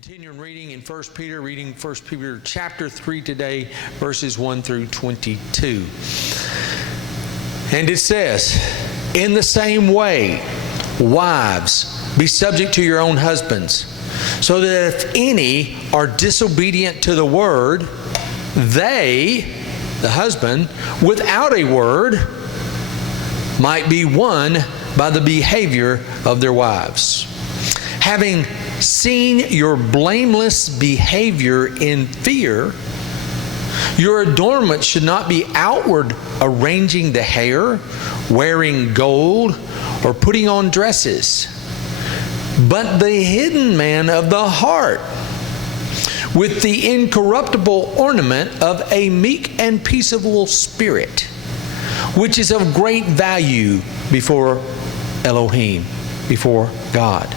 Continuing reading in 1 Peter, reading 1 Peter chapter 3 today, verses 1 through 22. And it says, "In the same way, wives, be subject to your own husbands, so that if any are disobedient to the word, they, the husband, without a word, might be won by the behavior of their wives. Having seen your blameless behavior in fear, your adornment should not be outward arranging the hair, wearing gold, or putting on dresses, but the hidden man of the heart, with the incorruptible ornament of a meek and peaceable spirit, which is of great value before Elohim, before God.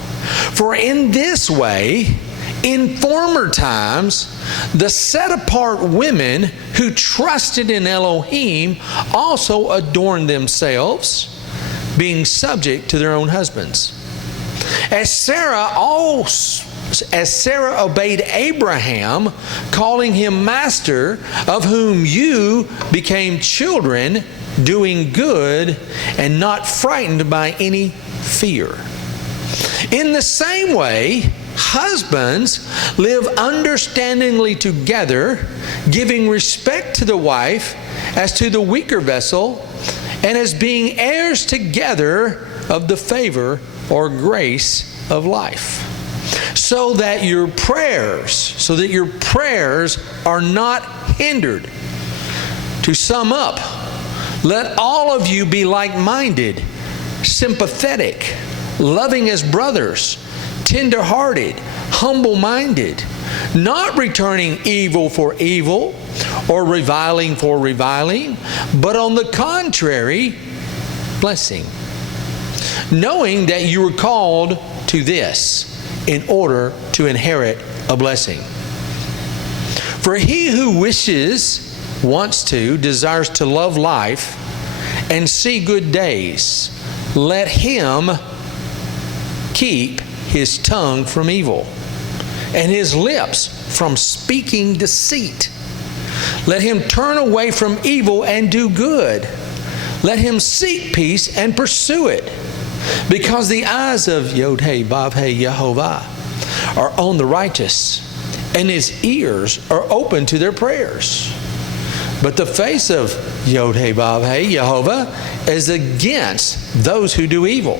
For in this way, in former times, the set-apart women who trusted in Elohim also adorned themselves, being subject to their own husbands. As Sarah obeyed Abraham, calling him master, of whom you became children, doing good and not frightened by any fear. In the same way, husbands live understandingly together, giving respect to the wife as to the weaker vessel, and as being heirs together of the favor or grace of life. So that your prayers are not hindered. To sum up, let all of you be like-minded, sympathetic, loving as brothers, tender-hearted, humble-minded, not returning evil for evil or reviling for reviling, but on the contrary, blessing, knowing that you were called to this in order to inherit a blessing. For he who desires to love life and see good days, let him keep his tongue from evil and his lips from speaking deceit. Let him turn away from evil and do good. Let him seek peace and pursue it. Because the eyes of Yod-Heh-Vav-Heh Yehovah are on the righteous, and his ears are open to their prayers. But the face of Yod-Heh-Vav-Heh Yehovah is against those who do evil.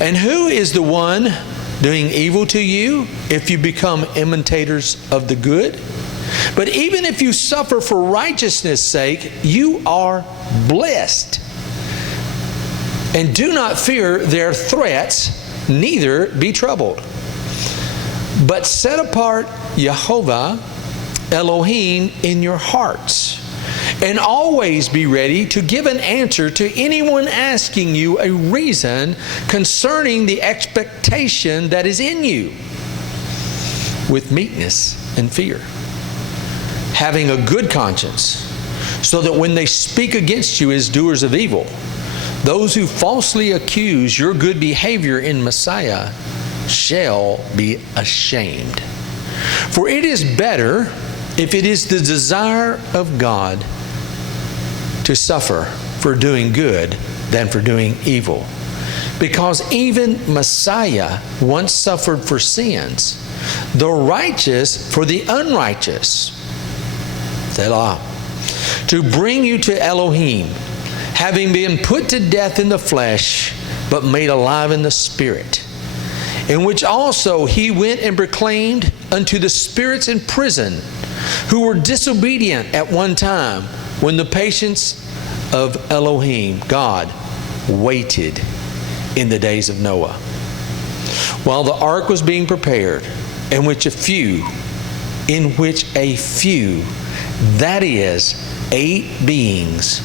And who is the one doing evil to you if you become imitators of the good? But even if you suffer for righteousness' sake, you are blessed. And do not fear their threats, neither be troubled. But set apart Yehovah, Elohim, in your hearts, and always be ready to give an answer to anyone asking you a reason concerning the expectation that is in you, with meekness and fear, having a good conscience, so that when they speak against you as doers of evil, those who falsely accuse your good behavior in Messiah shall be ashamed. For it is better, if it is the desire of God, to suffer for doing good than for doing evil. Because even Messiah once suffered for sins, the righteous for the unrighteous, Selah, to bring you to Elohim, having been put to death in the flesh, but made alive in the spirit, in which also he went and proclaimed unto the spirits in prison, who were disobedient at one time, when the patience of Elohim, God, waited in the days of Noah, while the ark was being prepared, in which a few, that is, 8 beings,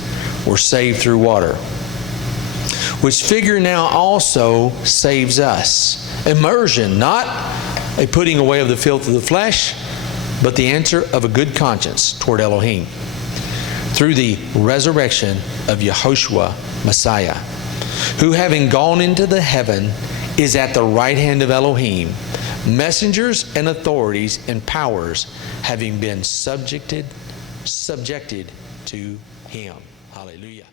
were saved through water, which figure now also saves us. Immersion, not a putting away of the filth of the flesh, but the answer of a good conscience toward Elohim, through the resurrection of Yehoshua Messiah, who having gone into the heaven is at the right hand of Elohim, messengers and authorities and powers having been subjected to him. Hallelujah.